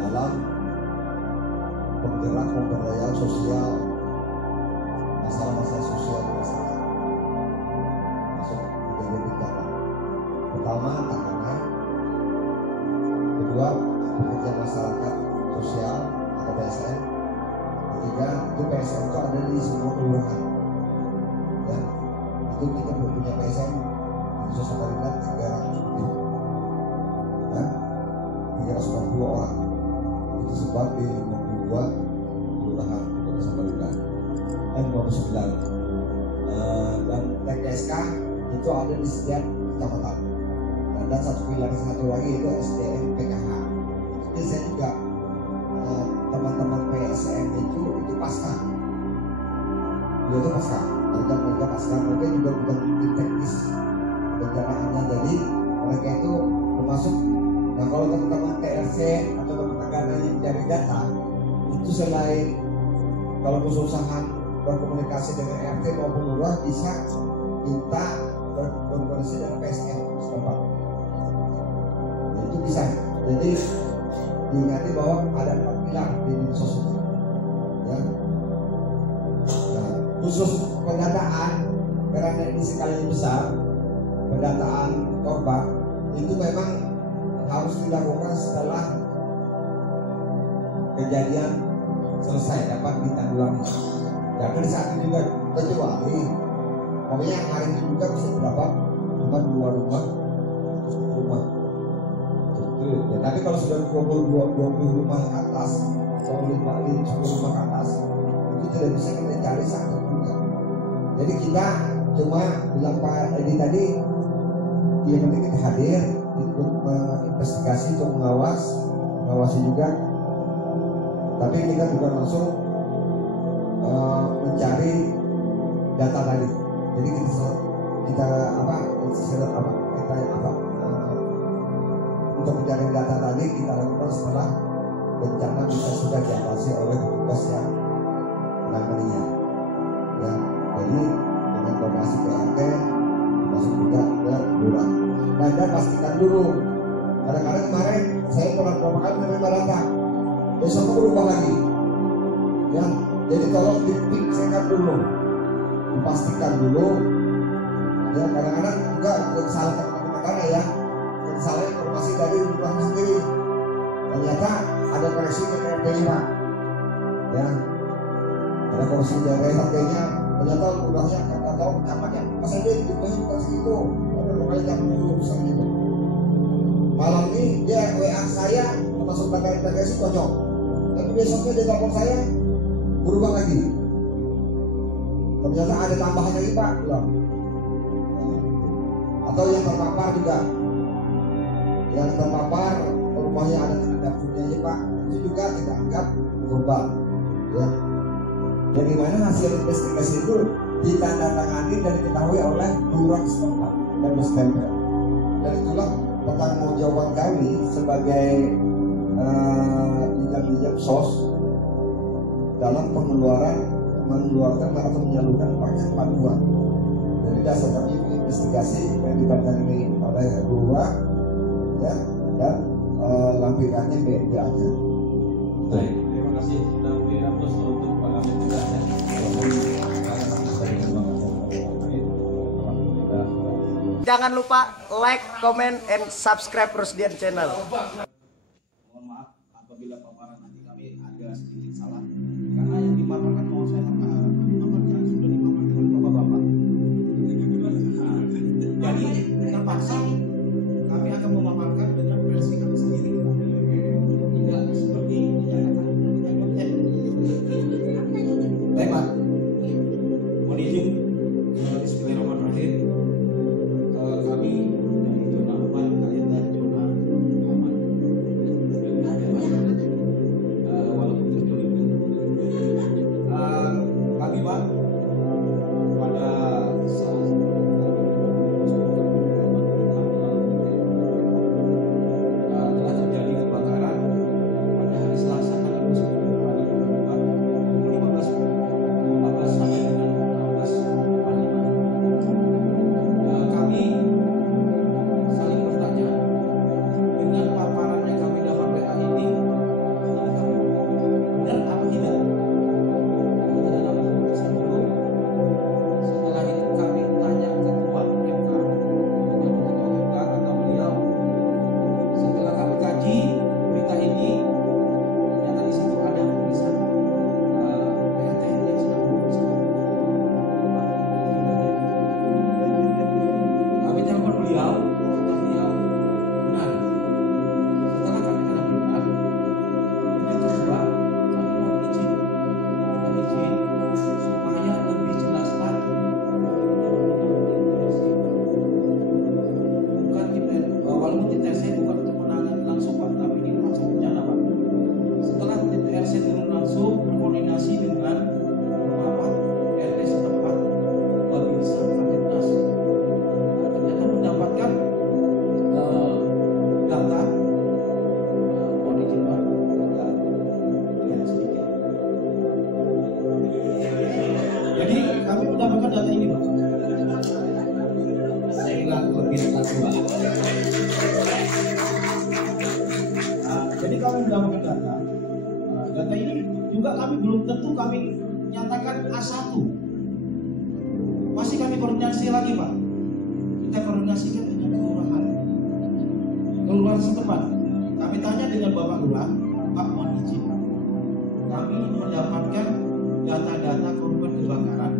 dalam penggerak pemberdayaan sosial, masalah-masalah sosial di masyarakat, masuk kejadian bencana. Pertama tantangan, kedua pekerjaan masyarakat sosial atau PSN, ketiga itu PSN itu ada di semua kelurahan. Ya, itu kita punya PSN di Nusa Samarinda 300 lebih, ya, 390 orang. Itu sebab di 52 kelurahan Kota Samarinda dan 29. Dan TKSK itu ada di setiap kecamatan. Dan satu pilar satu lagi itu SDM PKH. Jadi saya juga teman-teman PSM itu pasca. Dia itu pasca. Mereka pasca. Mereka juga bukan tim teknis bencanaannya. Jadi mereka itu termasuk. Nah kalau teman-teman TRC atau teman-teman yang mencari data itu selain kalau kesusahan berkomunikasi dengan RT maupun lurah bisa minta berkomunikasi dengan PSM setempat. Nah, itu bisa. Jadi diingati bahwa ada 4 pilar di sosial. Ya. Nah, khusus pendataan karena ini skalanya besar, pendataan korban itu memang harus dilakukan setelah kejadian selesai dapat ditanggulangi. Jangan saat itu juga kecuali pokoknya hari ini juga bisa berapa cuma 2 rumah, 10 rumah. Ya, tapi kalau sudah 20 rumah ke atas atau 10 rumah ke atas itu tidak bisa kita cari satu juga. Jadi kita cuma bilang Pak Edi tadi yang penting kita hadir untuk menginvestigasi, untuk mengawasi juga. Tapi kita bukan langsung mencari data tadi. Jadi kita untuk mencari data tadi kita lakukan setelah bencana bisa sudah diatasi oleh petugas yang menanganinya. Ya, jadi dengan koordinasi PRT masuk juga ke lurah. Dan pastikan dulu. Kadang-kadang kemarin saya pernah beberapa kali menerima data, besok berubah lagi. Ya, jadi tolong dipikirkan dulu, dipastikan dulu. Ya, kadang-kadang juga salah teman-teman ya. Salah informasi dari lurah sendiri. Ternyata ada koreksi ke RT-nya, Pak. Ya, ada koreksi dari RT-nya. Ternyata lurahnya nggak tahu kamarnya. Masa dia jumlahnya bukan segitu. Ada lokalnya jam 10 bisa gitu. Malam ini dia WA saya masuk data integrasi cocok. Tapi besoknya dia telepon saya berubah lagi. Ternyata ada tambahan lagi Pak, bilang. Atau yang terpapar juga. Yang terpapar rumahnya ada punyanya Pak, itu juga kita anggap korban. Ya. Dari mana hasil investigasi itu ditandatangani dan diketahui oleh lurah setempat dan berstempel. Dan itulah pertanggungjawaban kami sebagai bidang SOS dalam mengeluarkan atau menyalurkan paket panduan. Jadi dasar kami investigasi yang ditandatangani oleh lurah, ya, dan lampirannya BNPA-nya. Baik, terima kasih sudah memberikan untuk Pak Kabit juga ya. Jangan lupa like, comment, and subscribe Rusdian Channel. Mohon maaf apabila paparan nanti kami ada sedikit salah karena yang dipaparkan mau saya paparkan sudah dipaparkan oleh bapak-bapak. Nah, jadi terpaksa kami akan memaparkan dengan versi kami sendiri. Tidak seperti dinyatakan dengan konten. Baik Pak, mohon izin bismillahirrahmanirrahim. Kami dari zona 4 kalian dari zona aman. Walaupun tertulis kami Pak RC turun langsung berkoordinasi dengan Bapak RT setempat Babinsa Kapitnas. Ternyata mendapatkan data mohon izin Pak, agak lihat sedikit. Jadi kami mendapatkan data ini Pak. Saya lebih dekat Pak. Jadi kami mendapatkan data. Data ini juga kami belum tentu kami nyatakan A1. Masih kami koordinasi lagi Pak. Kita koordinasikan dengan kelurahan setempat. Kami tanya dengan Bapak Lurah, Pak mohon izin. Kami mendapatkan data-data korban kebakaran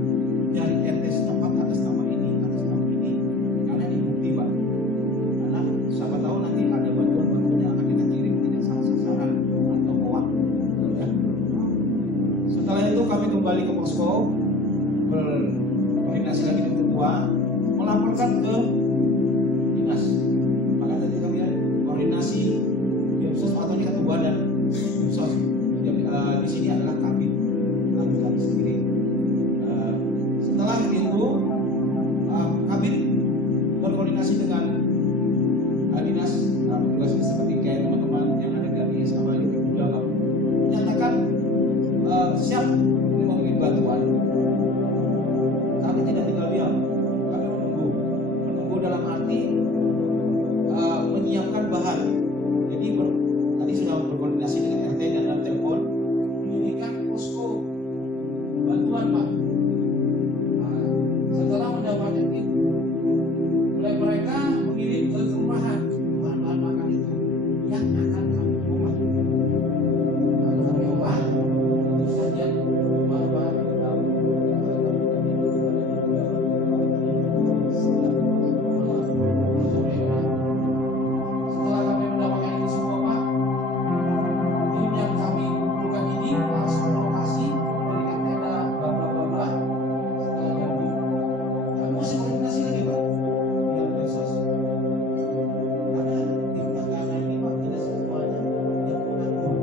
dari RT setempat atas nama ini, karena ini bukti Pak. Karena siapa tahu nanti ada bantuan yang akan kita kirim tidak salah sasaran atau uang. Ya. Setelah itu kami kembali ke posko, berkoordinasi lagi dengan ketua, melaporkan ke dinas. Maka tadi kami koordinasi Diopsos atau di ketua dan Diopsos. Di sini adalah kami sendiri. Setelah itu kami berkoordinasi dengan dinas petugas seperti kayak teman-teman yang ada dari sama di Dalam menyatakan siap memberi bantuan. Kami tidak tinggal diam, kami menunggu dalam arti menyiapkan bahan. Jadi tadi sudah berkoordinasi dengan RT dan dalam telepon mendirikan posko bantuan Pak. Setelah mendapatkan itu, mulai mereka mengirim ke kelurahan bahan-bahan makan itu yang akan kami olah. Kami olah tentu saja bahan-bahan setelah kami mendapatkan itu semua Pak, tim yang kami kumpulkan ini langsung lokasi memberikan tenda bla. Setelah kami masih koordinasi lagi Pak dengan Diopsos. Karena tim tagana ini Pak tidak semuanya yang menanggung.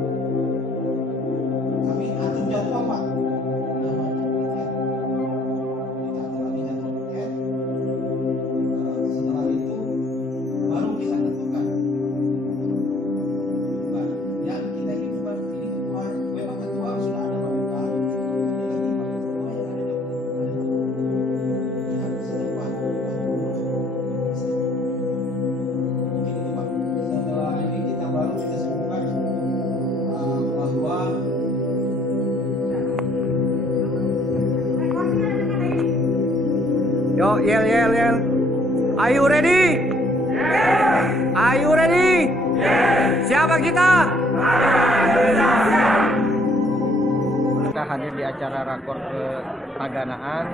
Kami atur jadwal Pak. Setelah itu baru kita tentukan. Yang kita ini bukan ini ketua, memang ketua sudah ada Pak Buka. Setelah ini kita baru kita sebutkan bahwa Yo, yel. Are you ready? Yes. Are you ready? Yes. Siapa kita? Kita hadir di acara rakor ke Taganaan.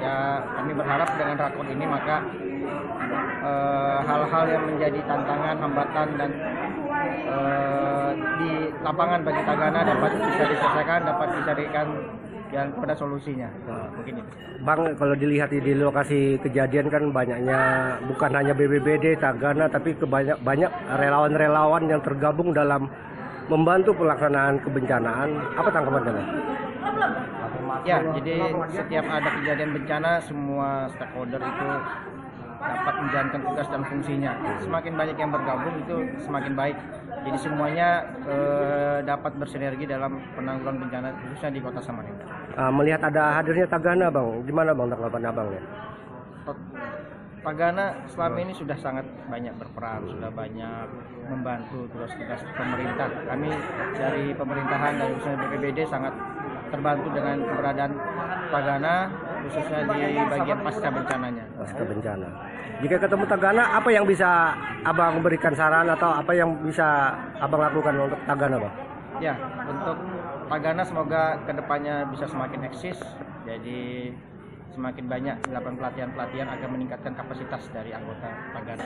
Ya, kami berharap dengan rakor ini maka hal-hal yang menjadi tantangan, hambatan dan di lapangan bagi Tagana dapat bisa diselesaikan, dapat dicarikan jalan kepada solusinya. Mungkin itu. Bang, kalau dilihat di lokasi kejadian kan banyaknya bukan hanya BPBD Tagana tapi banyak relawan-relawan yang tergabung dalam membantu pelaksanaan kebencanaan. Apa tanggapan Anda? Ya, jadi setiap ada kejadian bencana semua stakeholder itu dapat menjalankan tugas dan fungsinya. Semakin banyak yang bergabung itu semakin baik. Jadi semuanya dapat bersinergi dalam penanggulangan bencana khususnya di Kota Samarinda. Melihat ada hadirnya Tagana Bang, gimana Bang tanggapan Abang ya? Tagana selama ini sudah sangat banyak berperan, sudah banyak membantu tugas-tugas pemerintah. Kami dari pemerintahan dan khususnya BPBD sangat terbantu dengan keberadaan Tagana khususnya di bagian pasca bencananya. Pasca bencana. Jika ketemu Tagana, apa yang bisa Abang berikan saran atau apa yang bisa Abang lakukan untuk Tagana, Bang? Ya, untuk Tagana semoga kedepannya bisa semakin eksis. Jadi semakin banyak dilakukan pelatihan-pelatihan agar meningkatkan kapasitas dari anggota Tagana.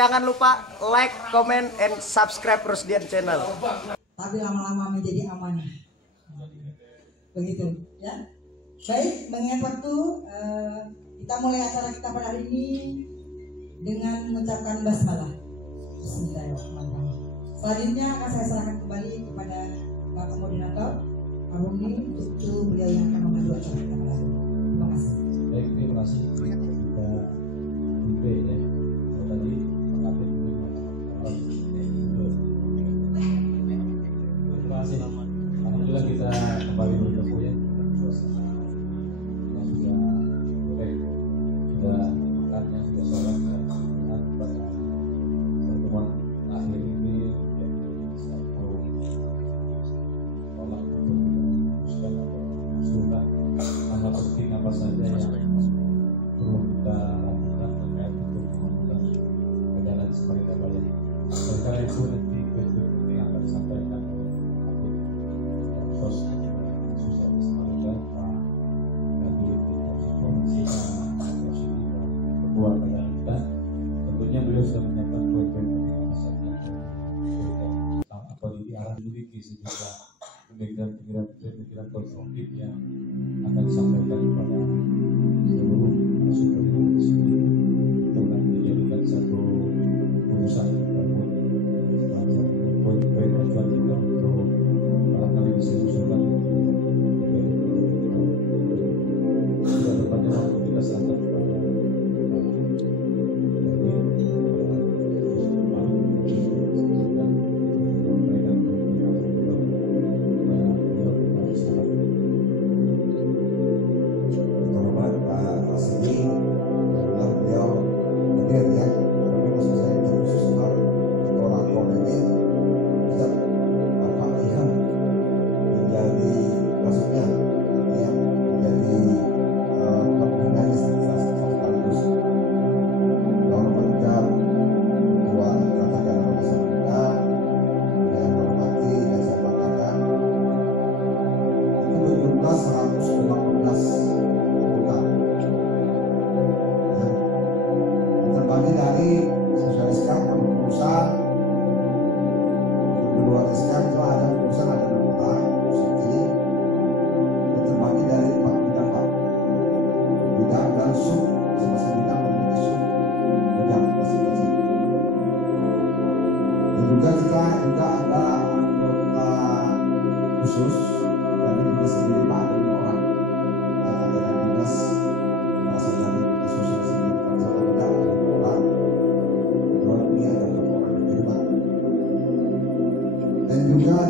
jangan lupa like, comment, and subscribe Rusdian Channel. Tapi lama-lama menjadi amanah. Begitu ya. Baik, mengingat waktu, kita mulai acara kita pada hari ini dengan mengucapkan basmalah. Bismillahirrahmanirrahim. Selanjutnya akan saya serahkan kembali kepada Bapak Koordinator Haruni untuk beliau yang akan memandu acara kita pada hari ini. Terima kasih. Baik, terima kasih. Kita tipe ya. Tadi mengambil terima kasih. Alhamdulillah kita kembali bertemu ya. Sudah makannya, sudah sholat pada pertemuan akhir ini satu tolak untuk sudah sudah hal penting apa saja yang perlu kita lakukan terkait untuk melakukan perjalanan sebagai kabayan. Oleh karena itu nanti berikut ini akan disampaikan sos susah semuanya Pak Kabir Provinsi ketua kita. Tentunya beliau sudah menyiapkan program apa saja apa di arah memiliki sejumlah pemikiran konstruktif yang akan disampaikan kepada seluruh narasumber di sini untuk nanti dijadikan satu urusan ataupun poin-poin tujuan kita untuk barangkali bisa diusulkan. Tidak tepatnya waktu kita serahkan kepada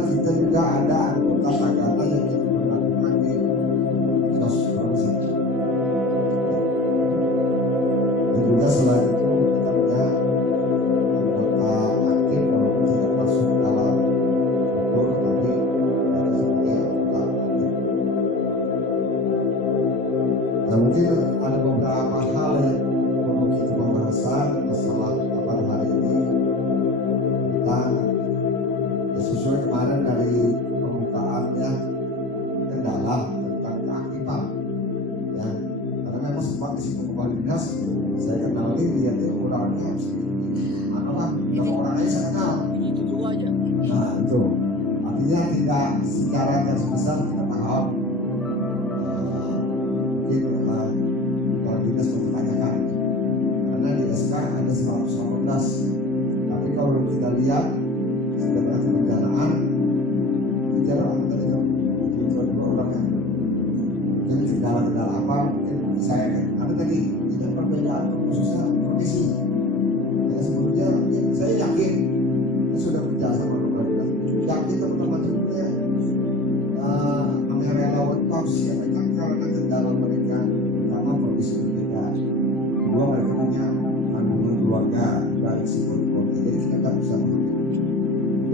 kita juga ada anggota tagana yang diberlakukan di sos provinsi. Dan juga selain itu kita punya anggota aktif walaupun tidak masuk dalam struktur tapi ada sebagai anggota aktif. Nah mungkin ada beberapa hal yang perlu kita pembahasan masalah pada hari ini tentang sesuai kemarin dari pembukaannya kendala tentang keaktifan ya, karena memang sempat di situ kepala dinas saya kenali dia orangnya harus adalah beberapa orang aja saya kenal itu dulu aja. Nah itu artinya tidak secara garis besar kita paham mungkin kepala dinas mempertanyakan karena di SK ada 118 tapi kalau kita lihat sudah berarti pendanaan bicara anggota itu dua orang yang mungkin kendala apa mungkin saya ada tadi tidak perbedaan khususnya kondisi ya sebelumnya saya yakin saya sudah bicara sama orang yakin teman-teman juga ya namanya relawan paus yang mereka karena kendala mereka pertama kondisi berbeda kedua mereka punya kandungan keluarga juga risiko keluarga jadi kita tak bisa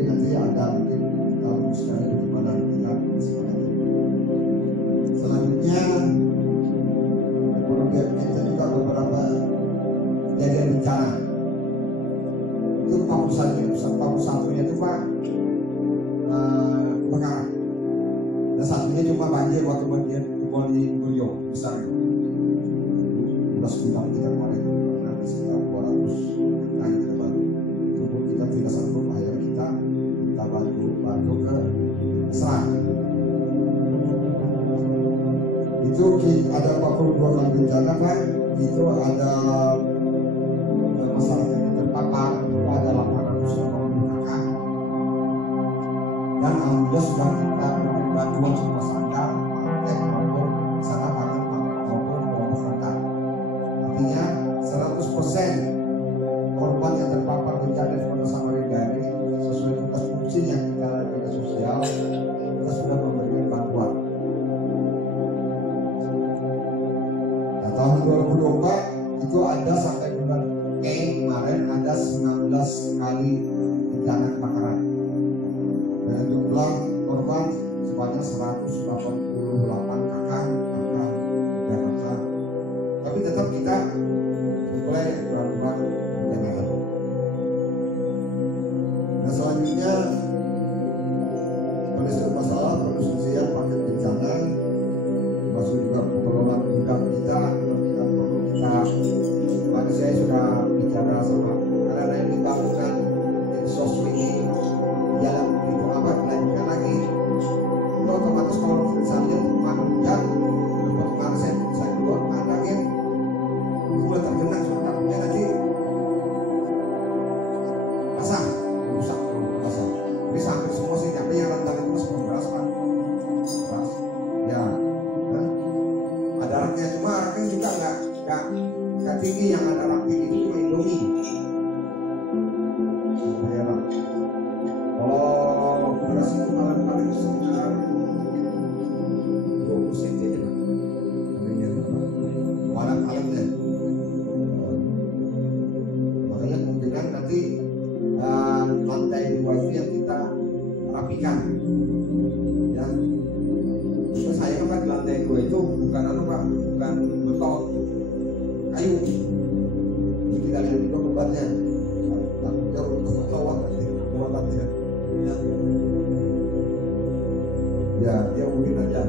nanti ada mungkin tahu sekali bagaimana kita sebenarnya. Selanjutnya kita juga beberapa kejadian bencana. Itu 41-nya itu Pak kebakaran. Dan satunya cuma banjir waktu banjir di Guyong besar. 12 gudang kita kemarin. Nanti sekitar 200 kita bantu. kan itu ada masyarakat yang terpapar itu ada 880 kakak, dan alhamdulillah sudah kita beri bantuan semua sadar maupun sana pangan maupun pemerintah. Artinya 100% korban yang terpapar bencana di Kota Samarinda ini sesuai tugas fungsinya kita dinas sosial, kita sudah memberikan bantuan. Nah, tahun 2024 itu ada sampai bulan Mei kemarin ada 19 kali bencana kebakaran dengan jumlah korban sebanyak 188 kakak Jakarta. Tapi tetap kita mulai melakukan pencegahan. Nah, selanjutnya penyelesaian masalah penyelesaian paket bencana, termasuk juga pengelolaan gudang kita perlu kita. Tadi saya sudah bicara sama karena yang dibangunkan di sosmed ini jalan itu apa dilanjutkan lagi, itu otomatis kalau misalnya kemarin hujan, otomatis saya keluar angin mulai tergenang suaranya nanti basah, rusak basah. Jadi sampai semua sih tapi yang rentan itu semua beras kan, beras. Ya, kan? Ada raknya cuma raknya juga nggak tinggi, yang ada rak tinggi itu cuma Indomie. Ya, kalau beras itu paling sekitar 20 cm aja, paling deh. Makanya kemungkinan nanti lantai 2 itu yang kita rapikan. Ya, terus saya kan di lantai 2 itu bukan bukan beton, kayu. Jadi kita lihat juga bebannya. Jauh untuk bawah nanti. Ya, dia mungkin aja.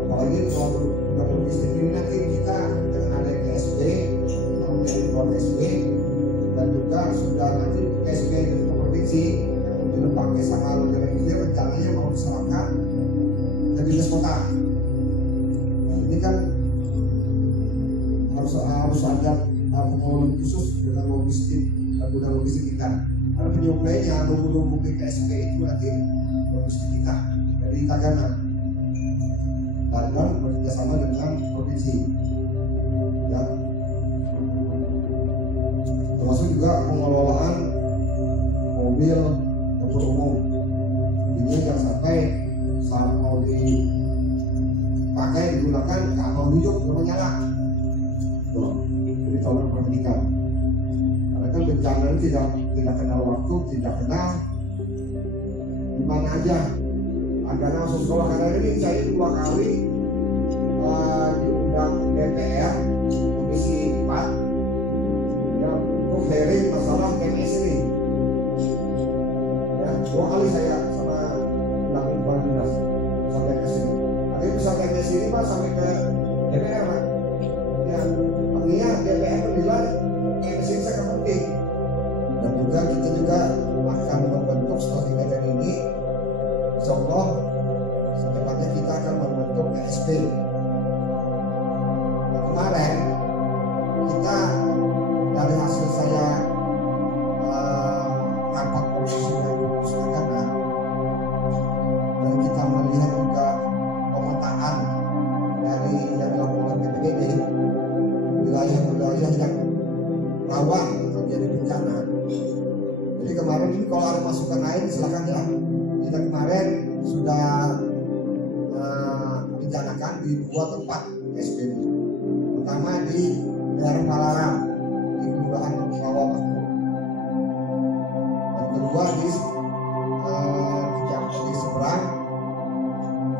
Apalagi kalau bukan logistik ini nanti kita dengan ada KSB, kita menjadi keluar KSB, dan juga sudah nanti KSB dari provinsi yang dipakai sama negara ini rencananya mau diserahkan ke dinas kota. Nah, ini kan harus ada pengelolaan khusus dengan logistik dan gudang logistik kita. Karena penyuplainya nunggu ke KSB itu nanti logistik kita dari Tagana. Dan bekerjasama dengan provinsi. Ya. Termasuk juga pengelolaan mobil dapur umum. Ini jangan sampai saat mau dipakai digunakan kalau duduk belum nyala. Jadi tolong perhatikan. Karena kan bencana ini tidak kenal waktu, tidak kenal di mana aja. Ada langsung sekolah karena ini saya 2 kali diundang DPR Komisi 4 yang untuk hearing masalah KMS ini. Ya, 2 kali saya sama undang Ibu Dinas sampai ke sini. Tapi bisa KMS ini Pak sampai ke DPR Pak. Ya, artinya DPR menilai KMS ini sangat penting. Dan juga kita juga akan membentuk setelah kejadian ini, insyaallah secepatnya kita akan membentuk KSB. Nah, kemarin kita dari hasil saya rapat komisi agama dan kita melihat juga pemetaan dari yang dilakukan BPBD wilayah-wilayah yang rawan terjadi bencana. Jadi kemarin ini kalau ada masukan lain silakan ya. Kita kemarin sudah rencanakan di 2 tempat SPB. Pertama di daerah Palaram di Kelurahan Rawa Makmur. Yang kedua di seberang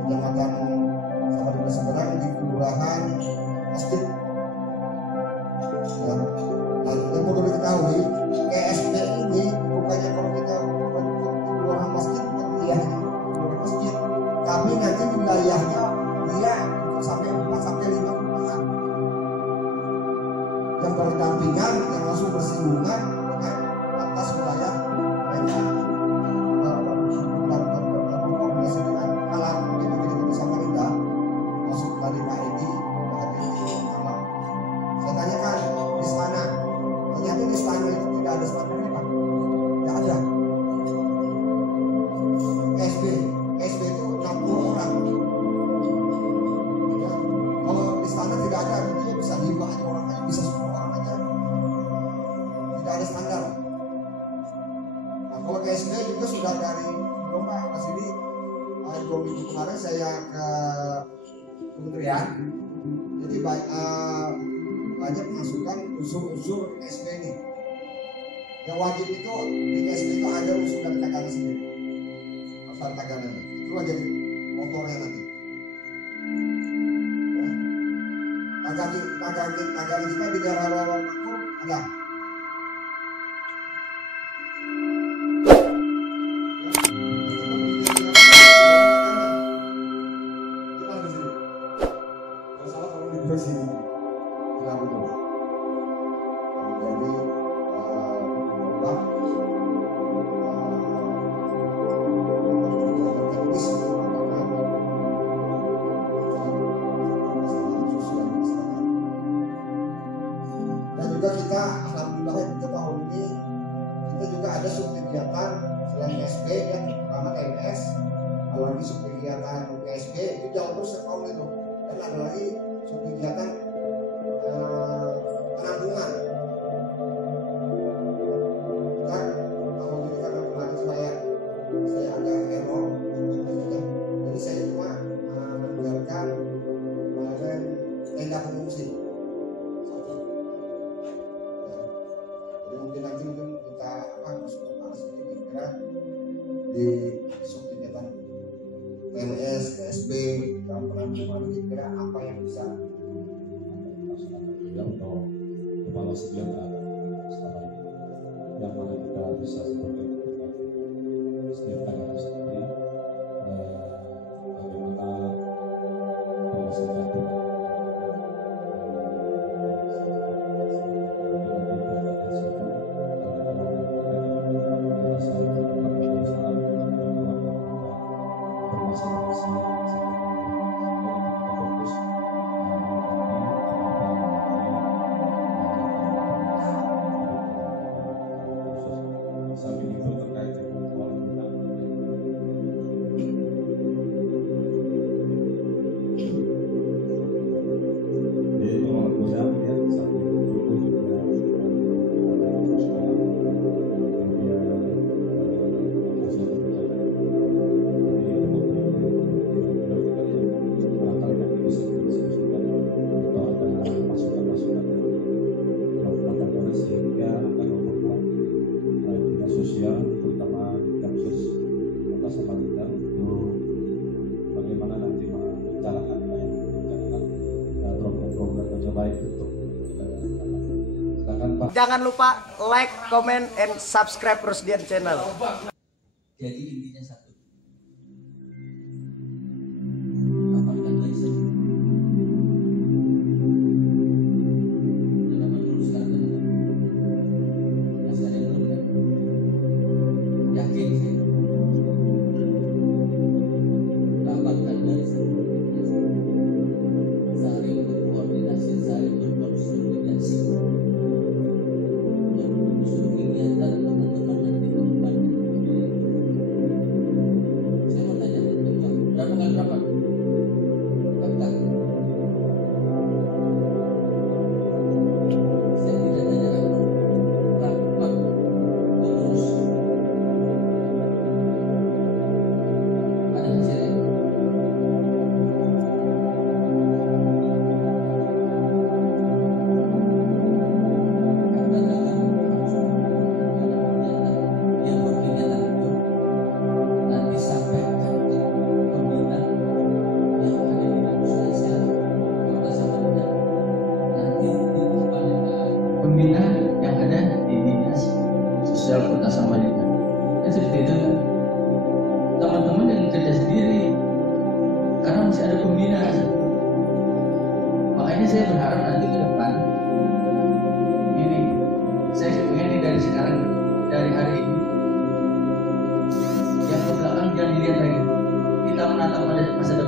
Kecamatan Samarinda Seberang di Kelurahan Masjid. Dan yang perlu diketahui KSB ini bukannya kalau kita Kelurahan Masjid Kelurahan Masjid, tapi nanti wilayahnya dia sampai 4 sampai 5 kelurahan yang berdampingan yang langsung bersinggungan dengan atas wilayah mereka. Berkoordinasi dengan alat BPBD Samarinda masuk dari Pak Edi, ya. Jadi banyak masukan unsur-unsur SB ini. Yang wajib itu di SB itu ada unsur dari Tagana sendiri. Harus ada Tagananya. Itu jadi motornya nanti. Tagana kita di daerah rawan makmur ada. Kita alhamdulillah juga tahun ini kita juga ada subkegiatan selain SB yang pertama TNS, ada lagi subkegiatan PSB itu jalan terus setahun itu, dan ada lagi subkegiatan penampungan. Kita tahun ini karena kemarin saya agak error, jadi saya cuma meninggalkan kemarin tenda pengungsi. Nanti kita bahas kira-kira di subkegiatan PNS, PSB, dalam penampungan kira-kira apa yang bisa untuk evaluasi yang ada setelah ini, yang mana kita bisa sebagai setiap Tagana sendiri bagaimana menyelesaikan sosial, terutama Jaksus Kota Samarinda, untuk bagaimana nanti menjalankan program-program kerja baik untuk silakan Pak. Jangan lupa like, comment, and subscribe Rusdian Channel. Jadi intinya satu. Pembina yang ada di Dinas Sosial Kota Samarinda. Ya seperti itu. Teman-teman yang kerja sendiri, karena masih ada pembina. Makanya saya berharap nanti ke depan ini, saya ingin dari sekarang, dari hari ini, yang ke belakang jangan dilihat lagi. Kita menatap pada masa depan.